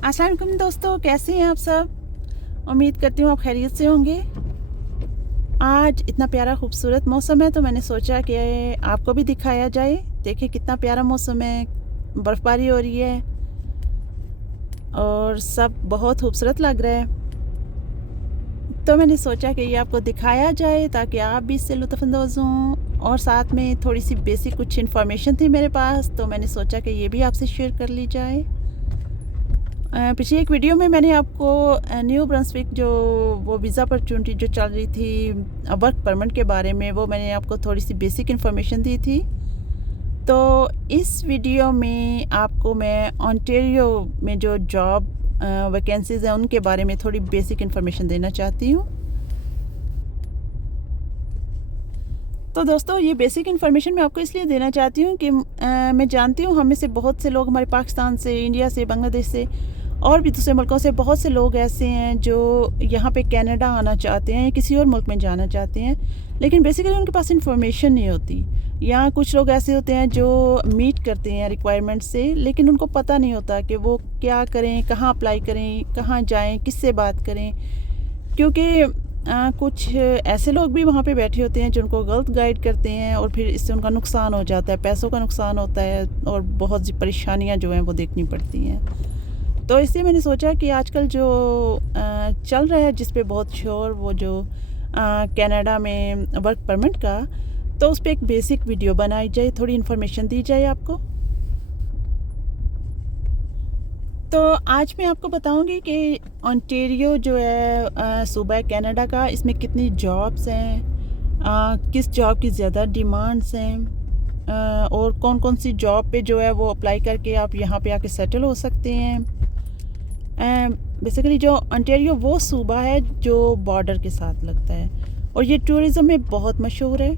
अस्सलाम वालेकुम दोस्तों, कैसे हैं आप सब। उम्मीद करती हूँ आप खैरियत से होंगे। आज इतना प्यारा खूबसूरत मौसम है तो मैंने सोचा कि आपको भी दिखाया जाए। देखिए कितना प्यारा मौसम है, बर्फ़बारी हो रही है और सब बहुत खूबसूरत लग रहा है। तो मैंने सोचा कि ये आपको दिखाया जाए ताकि आप भी इससे लुत्फ़अंदोज़ हों, और साथ में थोड़ी सी बेसिक कुछ इन्फॉर्मेशन थी मेरे पास तो मैंने सोचा कि ये भी आपसे शेयर कर ली जाए। पिछली एक वीडियो में मैंने आपको न्यू ब्रंसविक जो वो वीज़ा अपॉर्चुनिटी जो चल रही थी वर्क परमिट के बारे में, वो मैंने आपको थोड़ी सी बेसिक इन्फॉर्मेशन दी थी। तो इस वीडियो में आपको मैं ओंटारियो में जो जॉब वैकेंसीज़ हैं उनके बारे में थोड़ी बेसिक इन्फॉर्मेशन देना चाहती हूँ। तो दोस्तों ये बेसिक इन्फॉर्मेशन मैं आपको इसलिए देना चाहती हूँ कि मैं जानती हूँ हम में से बहुत से लोग, हमारे पाकिस्तान से, इंडिया से, बांग्लादेश से और भी दूसरे मुल्कों से बहुत से लोग ऐसे हैं जो यहाँ पे कनाडा आना चाहते हैं या किसी और मुल्क में जाना चाहते हैं, लेकिन बेसिकली उनके पास इन्फॉर्मेशन नहीं होती। यहाँ कुछ लोग ऐसे होते हैं जो मीट करते हैं रिक्वायरमेंट से, लेकिन उनको पता नहीं होता कि वो क्या करें, कहाँ अप्लाई करें, कहाँ जाएँ, किससे बात करें। क्योंकि कुछ ऐसे लोग भी वहाँ पे बैठे होते हैं जो उनको गलत गाइड करते हैं और फिर इससे उनका नुकसान हो जाता है, पैसों का नुकसान होता है और बहुत सी परेशानियाँ जो हैं वो देखनी पड़ती हैं। तो इसलिए मैंने सोचा कि आजकल जो चल रहा है जिस पे बहुत शोर, वो जो कनाडा में वर्क परमिट का, तो उस पर एक बेसिक वीडियो बनाई जाए, थोड़ी इन्फॉर्मेशन दी जाए आपको। तो आज मैं आपको बताऊंगी कि ओंटारियो जो है सूबा है कनाडा का, इसमें कितनी जॉब्स हैं, किस जॉब की ज़्यादा डिमांड्स हैं, और कौन कौन सी जॉब पे जो है वो अप्लाई करके आप यहाँ पे आके सेटल हो सकते हैं। बेसिकली जो ओंटारियो वो सूबा है जो बॉर्डर के साथ लगता है और ये टूरिज़म में बहुत मशहूर है।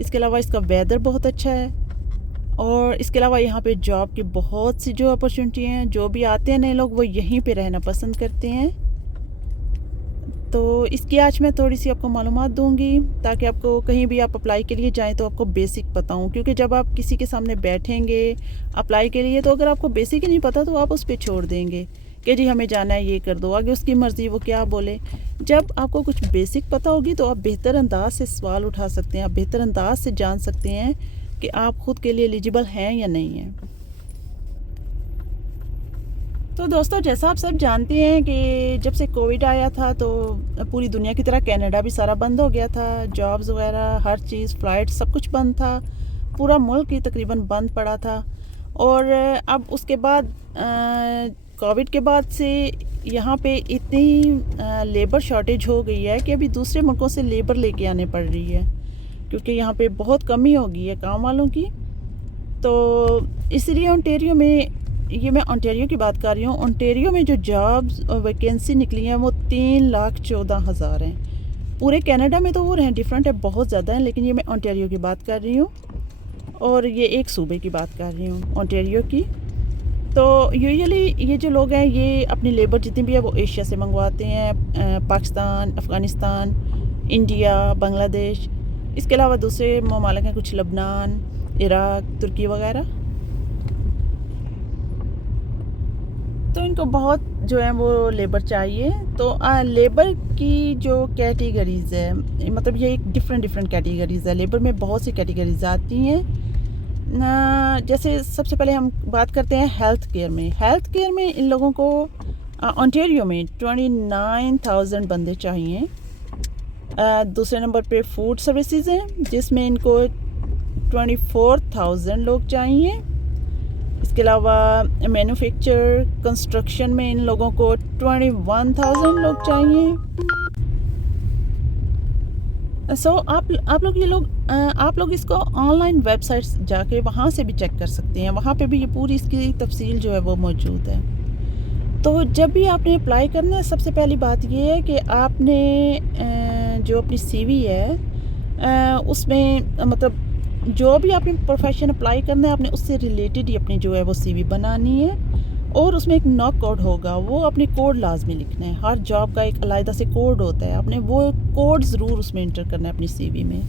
इसके अलावा इसका वेदर बहुत अच्छा है और इसके अलावा यहाँ पे जॉब की बहुत सी जो अपॉर्चुनिटी हैं, जो भी आते हैं नए लोग वो यहीं पे रहना पसंद करते हैं। तो इसकी आज मैं थोड़ी सी आपको मालूमात दूंगी ताकि आपको कहीं भी आप अप्लाई के लिए जाएं तो आपको बेसिक पता हो, क्योंकि जब आप किसी के सामने बैठेंगे अप्लाई के लिए तो अगर आपको बेसिक ही नहीं पता तो आप उस पर छोड़ देंगे कि जी हमें जाना है, ये कर दो, आगे उसकी मर्ज़ी वो क्या बोले। जब आपको कुछ बेसिक पता होगी तो आप बेहतर अंदाज से सवाल उठा सकते हैं, आप बेहतर अंदाज से जान सकते हैं कि आप ख़ुद के लिए एलिजिबल हैं या नहीं हैं। तो दोस्तों जैसा आप सब जानते हैं कि जब से कोविड आया था तो पूरी दुनिया की तरह कनाडा भी सारा बंद हो गया था, जॉब्स वगैरह हर चीज़, फ़्लाइट सब कुछ बंद था, पूरा मुल्क ही तकरीबन बंद पड़ा था। और अब उसके बाद कोविड के बाद से यहाँ पे इतनी लेबर शॉर्टेज हो गई है कि अभी दूसरे मुल्कों से लेबर लेके आने पड़ रही है, क्योंकि यहाँ पे बहुत कमी हो गई है काम वालों की। तो इसलिए ओंटारियो में, ये मैं ओंटारियो की बात कर रही हूँ, ओंटारियो में जो जॉब्स वैकेंसी निकली हैं वो 3,14,000 हैं। पूरे कनाडा में तो और हैं, डिफरेंट है, बहुत ज़्यादा हैं, लेकिन ये मैं ओंटारियो की बात कर रही हूँ और ये एक सूबे की बात कर रही हूँ ओंटारियो की। तो यूजुअली ये जो लोग हैं ये अपनी लेबर जितनी भी है वो एशिया से मंगवाते हैं, पाकिस्तान, अफ़गानिस्तान, इंडिया, बांग्लादेश, इसके अलावा दूसरे ममालिक हैं कुछ, लबनान, इराक, तुर्की वगैरह। तो इनको बहुत जो है वो लेबर चाहिए। तो लेबर की जो कैटेगरीज़ है, मतलब ये एक डिफरेंट कैटेगरीज़ है, लेबर में बहुत सी कैटेगरीज आती हैं। जैसे सबसे पहले हम बात करते हैं हेल्थ केयर में। हेल्थ केयर में इन लोगों को ओंटारियो में 29,000 बंदे चाहिए। दूसरे नंबर पे फूड सर्विसेज हैं जिसमें इनको 24,000 लोग चाहिए। इसके अलावा मैन्युफैक्चर, कंस्ट्रक्शन में इन लोगों को 21,000 लोग चाहिए। आप लोग ये लोग आप लोग इसको ऑनलाइन वेबसाइट्स जाके वहाँ से भी चेक कर सकते हैं, वहाँ पे भी ये पूरी इसकी तफसील जो है वो मौजूद है। तो जब भी आपने अप्लाई करना है, सबसे पहली बात ये है कि आपने जो अपनी सीवी है उसमें मतलब जो भी आपने प्रोफेशन अप्लाई करना है आपने उससे रिलेटेड ही अपनी जो है वो सीवी बनानी है, और उसमें एक नॉक कोड होगा, वो अपने कोड लाजमी लिखना है। हर जॉब का एक अलग से कोड होता है, आपने वो कोड ज़रूर उसमें इंटर करना है अपनी सीवी में।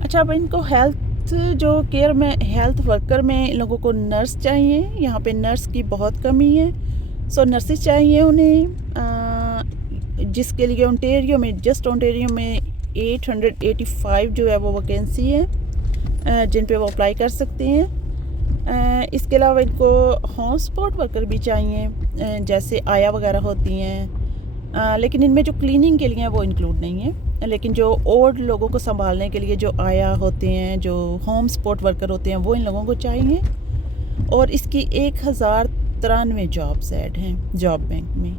अच्छा, अब इनको हेल्थ जो केयर में हेल्थ वर्कर में इन लोगों को नर्स चाहिए। यहाँ पे नर्स की बहुत कमी है, सो नर्सेस चाहिए उन्हें, जिसके लिए ओंटारियो में, जस्ट ओंटारियो में 885 जो है वो वैकेंसी है, जिन पे वो अप्लाई कर सकते हैं। इसके अलावा इनको होम सपोर्ट वर्कर भी चाहिए, जैसे आया वगैरह होती हैं, लेकिन इनमें जो क्लीनिंग के लिए हैं वो इंक्लूड नहीं है। लेकिन जो ओल्ड लोगों को संभालने के लिए जो आया होते हैं, जो होम सपोर्ट वर्कर होते हैं, वो इन लोगों को चाहिए। और इसकी 1093 जॉब्स ऐड हैं जॉब बैंक में,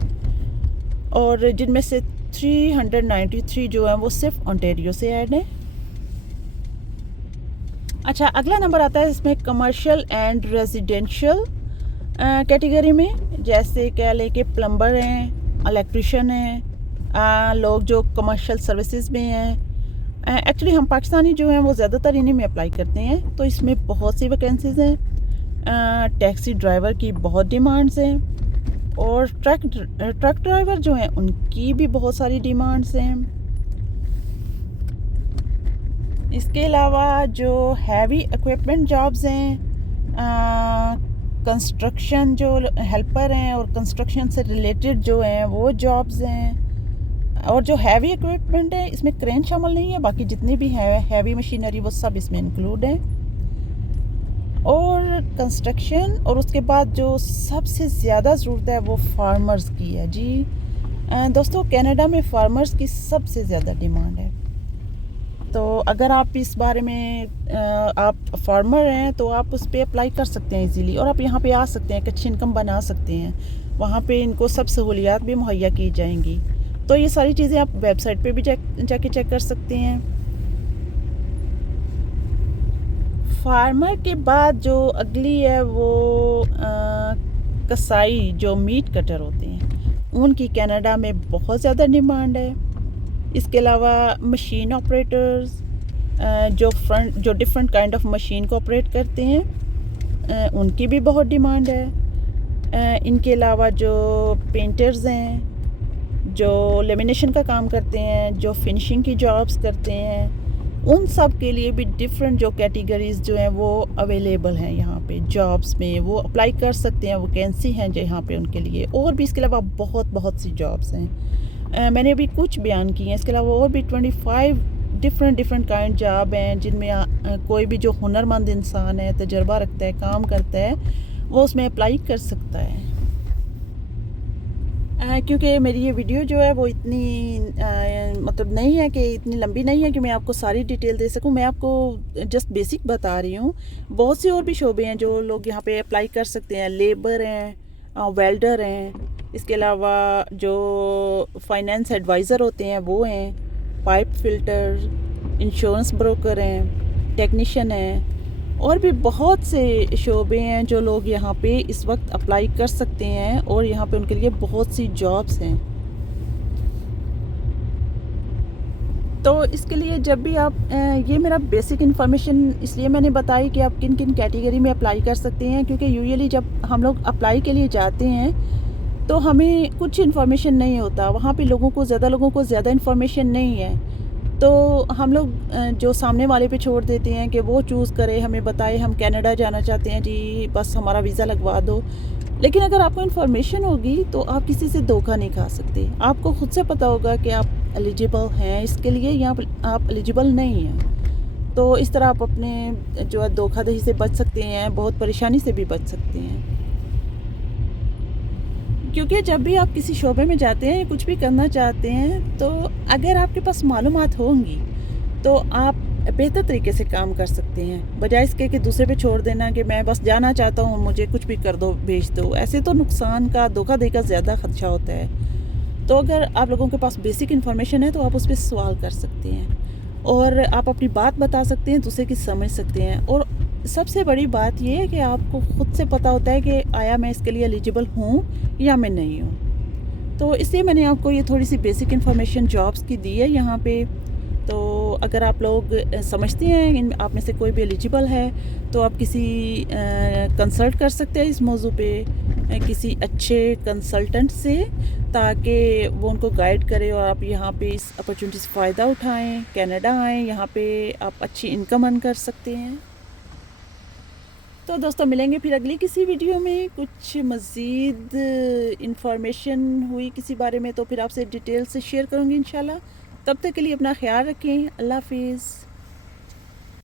और जिनमें से 393 जो हैं वो सिर्फ ओंटारियो से ऐड हैं। अच्छा, अगला नंबर आता है इसमें कमर्शियल एंड रेजिडेंशियल कैटेगरी में, जैसे कह लें कि प्लम्बर हैं, इलेक्ट्रिशियन हैं, लोग जो कमर्शियल सर्विसेज में हैं। एक्चुअली हम पाकिस्तानी जो हैं वो ज़्यादातर इन्हीं में अप्लाई करते हैं, तो इसमें बहुत सी वैकेंसीज़ हैं। टैक्सी ड्राइवर की बहुत डिमांड्स हैं, और ट्रक ड्राइवर जो हैं उनकी भी बहुत सारी डिमांड्स हैं। इसके अलावा जो हैवी इक्विपमेंट जॉब्स हैं, कंस्ट्रक्शन जो हेल्पर हैं और कंस्ट्रक्शन से रिलेटेड जो हैं वो जॉब्स हैं। और जो हैवी इक्विपमेंट है इसमें क्रेन शामिल नहीं है, बाकी जितनी भी हैवी मशीनरी वो सब इसमें इंक्लूड हैं। और कंस्ट्रक्शन, और उसके बाद जो सबसे ज़्यादा ज़रूरत है वो फार्मर्स की है जी। दोस्तों, कनाडा में फार्मर्स की सबसे ज़्यादा डिमांड है। तो अगर आप इस बारे में आप फार्मर हैं तो आप उस पर अप्लाई कर सकते हैं इजीली, और आप यहाँ पे आ सकते हैं, एक अच्छी इनकम बना सकते हैं। वहाँ पे इनको सब सहूलियात भी मुहैया की जाएंगी। तो ये सारी चीज़ें आप वेबसाइट पे भी जाके चेक कर सकते हैं। फार्मर के बाद जो अगली है वो कसाई, जो मीट कटर होते हैं, उनकी कनाडा में बहुत ज़्यादा डिमांड है। इसके अलावा मशीन ऑपरेटर्स, जो डिफरेंट काइंड ऑफ मशीन को ऑपरेट करते हैं, उनकी भी बहुत डिमांड है। इनके अलावा जो पेंटर्स हैं, जो लेमिनेशन का काम करते हैं, जो फिनिशिंग की जॉब्स करते हैं, उन सब के लिए भी डिफरेंट जो कैटेगरीज़ जो हैं वो अवेलेबल हैं यहाँ पे जॉब्स में। वो अप्लाई कर सकते हैं, वैकेंसी हैं जो यहाँ पे उनके लिए। और भी इसके अलावा बहुत सी जॉब्स हैं, मैंने अभी कुछ बयान की हैं। इसके अलावा और भी 25 डिफरेंट काइंड जॉब हैं, जिनमें कोई भी जो हुनरमंद इंसान है, तजर्बा रखता है, काम करता है, वो उसमें अप्लाई कर सकता है। क्योंकि मेरी ये वीडियो जो है वो इतनी मतलब नहीं है कि इतनी लंबी नहीं है कि मैं आपको सारी डिटेल दे सकूं। मैं आपको जस्ट बेसिक बता रही हूँ। बहुत से और भी शोबे हैं जो लोग यहाँ पे अप्लाई कर सकते हैं। लेबर हैं, वेल्डर हैं, इसके अलावा जो फाइनेंस एडवाइज़र होते हैं वो हैं, पाइप फिल्टर, इंश्योरेंस ब्रोकर हैं, टेक्नीशियन हैं, और भी बहुत से शोबे हैं जो लोग यहाँ पे इस वक्त अप्लाई कर सकते हैं, और यहाँ पे उनके लिए बहुत सी जॉब्स हैं। तो इसके लिए जब भी आप ये मेरा बेसिक इन्फॉर्मेशन इसलिए मैंने बताई कि आप किन किन कैटेगरी में अप्लाई कर सकते हैं, क्योंकि यूजुअली जब हम लोग अप्लाई के लिए जाते हैं तो हमें कुछ इन्फॉर्मेशन नहीं होता। वहाँ पे ज़्यादा लोगों को ज़्यादा इन्फॉर्मेशन नहीं है, तो हम लोग जो सामने वाले पे छोड़ देते हैं कि वो चूज़ करे, हमें बताए हम कनाडा जाना चाहते हैं जी, बस हमारा वीज़ा लगवा दो। लेकिन अगर आपको इन्फॉर्मेशन होगी तो आप किसी से धोखा नहीं खा सकते। आपको खुद से पता होगा कि आप एलिजिबल हैं इसके लिए या आप एलिजिबल नहीं हैं। तो इस तरह आप अपने जो है धोखाधड़ी से बच सकते हैं, बहुत परेशानी से भी बच सकते हैं। क्योंकि जब भी आप किसी शोबे में जाते हैं, कुछ भी करना चाहते हैं, तो अगर आपके पास मालूमात होंगी तो आप बेहतर तरीके से काम कर सकते हैं, बजाय इसके कि दूसरे पे छोड़ देना कि मैं बस जाना चाहता हूँ, मुझे कुछ भी कर दो, भेज दो। ऐसे तो नुकसान का, धोखाधड़ी का ज़्यादा खदशा होता है। तो अगर आप लोगों के पास बेसिक इन्फॉर्मेशन है तो आप उस पर सवाल कर सकते हैं, और आप अपनी बात बता सकते हैं, दूसरे की समझ सकते हैं। और सबसे बड़ी बात ये है कि आपको खुद से पता होता है कि आया मैं इसके लिए एलिजिबल हूँ या मैं नहीं हूँ। तो इसलिए मैंने आपको ये थोड़ी सी बेसिक इन्फॉर्मेशन जॉब्स की दी है यहाँ पे। तो अगर आप लोग समझते हैं इन आप में से कोई भी एलिजिबल है तो आप किसी कंसल्ट कर सकते हैं इस मौजू पे, किसी अच्छे कंसल्टेंट से, ताकि वो उनको गाइड करे और आप यहाँ पे इस अपॉर्चुनिटी से फ़ायदा उठाएं, कनाडा आएँ, यहाँ पे आप अच्छी इनकम अर्न कर सकते हैं। तो दोस्तों मिलेंगे फिर अगली किसी वीडियो में, कुछ मज़ीद इंफॉर्मेशन हुई किसी बारे में तो फिर आपसे डिटेल से शेयर करूँगी इंशाल्लाह। तब तक के लिए अपना ख्याल रखें। अल्लाह हाफिज़।